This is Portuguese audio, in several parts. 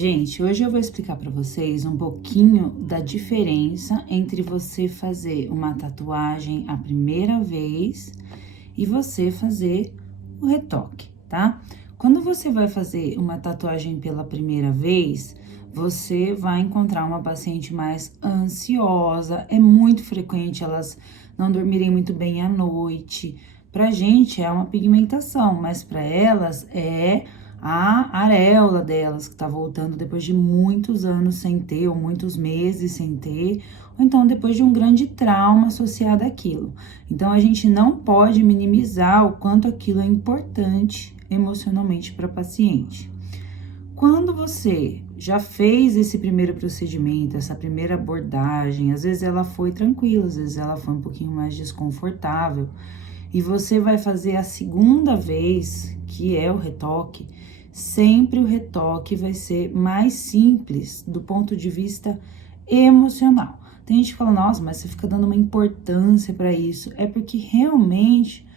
Gente, hoje eu vou explicar para vocês um pouquinho da diferença entre você fazer uma tatuagem a primeira vez e você fazer o retoque, tá? Quando você vai fazer uma tatuagem pela primeira vez, você vai encontrar uma paciente mais ansiosa. É muito frequente elas não dormirem muito bem à noite. Pra gente é uma pigmentação, mas para elas é a areola delas que tá voltando depois de muitos anos sem ter, ou muitos meses sem ter, ou então depois de um grande trauma associado àquilo. Então a gente não pode minimizar o quanto aquilo é importante emocionalmente para a paciente. Quando você já fez esse primeiro procedimento, essa primeira abordagem, às vezes ela foi tranquila, às vezes ela foi um pouquinho mais desconfortável, e você vai fazer a segunda vez, que é o retoque, sempre o retoque vai ser mais simples do ponto de vista emocional. Tem gente que fala, nossa, mas você fica dando uma importância para isso. É porque realmente,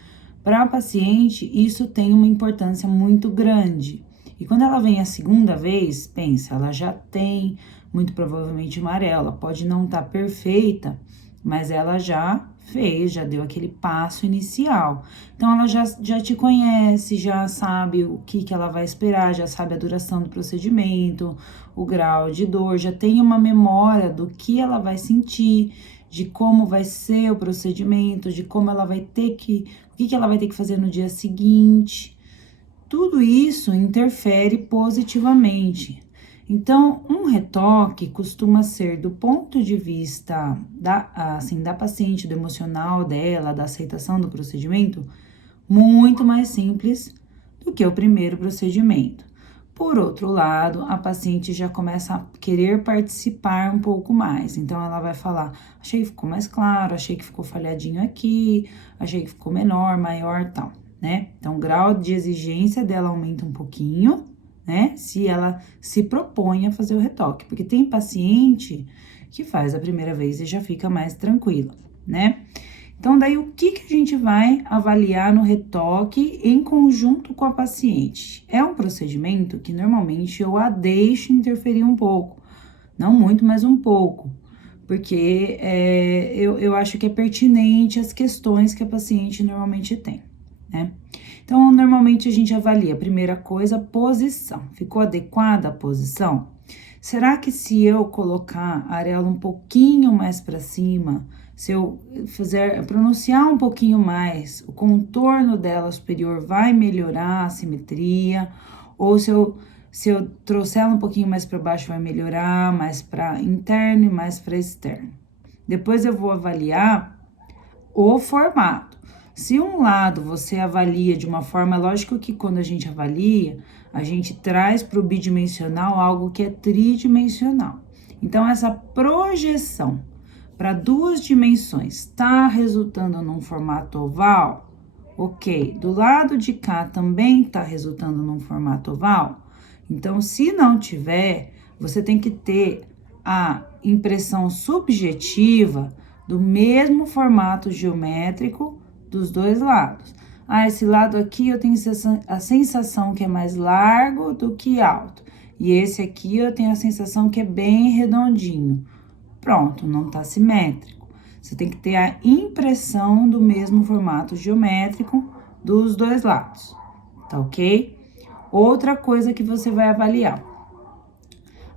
para a paciente, isso tem uma importância muito grande. E quando ela vem a segunda vez, pensa, ela já tem muito provavelmente uma areola, pode não estar perfeita, mas ela já fez, já deu aquele passo inicial. Então, ela já te conhece, já sabe o que ela vai esperar, já sabe a duração do procedimento, o grau de dor, já tem uma memória do que ela vai sentir, de como vai ser o procedimento, de como ela vai ter o que ela vai ter que fazer no dia seguinte. Tudo isso interfere positivamente. Então, um retoque costuma ser, do ponto de vista da paciente, do emocional dela, da aceitação do procedimento, muito mais simples do que o primeiro procedimento. Por outro lado, a paciente já começa a querer participar um pouco mais. Então, ela vai falar, achei que ficou mais claro, achei que ficou falhadinho aqui, achei que ficou menor, maior, tal, né? Então, o grau de exigência dela aumenta um pouquinho, né? Se ela se propõe a fazer o retoque. Porque tem paciente que faz a primeira vez e já fica mais tranquila, né? Então, daí, o que a gente vai avaliar no retoque em conjunto com a paciente? É um procedimento que, normalmente, eu a deixo interferir um pouco. Não muito, mas um pouco. Porque eu acho que é pertinente as questões que a paciente normalmente tem, né? Então, normalmente, a gente avalia, primeira coisa, posição. Ficou adequada a posição? Será que se eu colocar a areola um pouquinho mais para cima, se eu pronunciar um pouquinho mais, o contorno dela superior vai melhorar a simetria? Ou se eu trouxer ela um pouquinho mais para baixo, vai melhorar mais para interno e mais para externo? Depois eu vou avaliar o formato. Se um lado você avalia de uma forma, lógico que quando a gente avalia, a gente traz para o bidimensional algo que é tridimensional. Então, essa projeção para duas dimensões está resultando num formato oval? Ok. Do lado de cá também está resultando num formato oval? Então, se não tiver, você tem que ter a impressão subjetiva do mesmo formato geométrico dos dois lados. Ah, esse lado aqui eu tenho a sensação que é mais largo do que alto. E esse aqui eu tenho a sensação que é bem redondinho. Pronto, não tá simétrico. Você tem que ter a impressão do mesmo formato geométrico dos dois lados, tá ok? Outra coisa que você vai avaliar.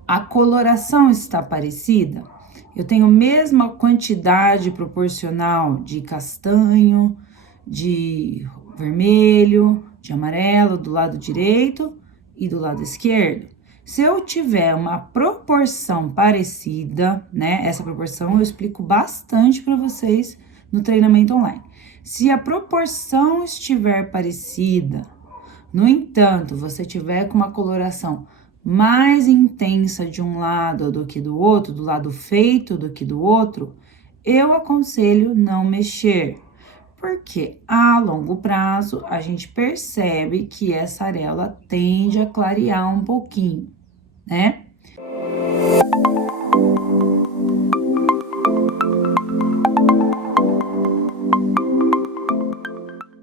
A coloração está parecida? Eu tenho a mesma quantidade proporcional de castanho, de vermelho, de amarelo do lado direito e do lado esquerdo? Se eu tiver uma proporção parecida, né? Essa proporção eu explico bastante para vocês no treinamento online. Se a proporção estiver parecida, no entanto, você tiver com uma coloração mais intensa de um lado do que do outro, do lado feito do que do outro, eu aconselho não mexer. Porque a longo prazo a gente percebe que essa areola tende a clarear um pouquinho, né?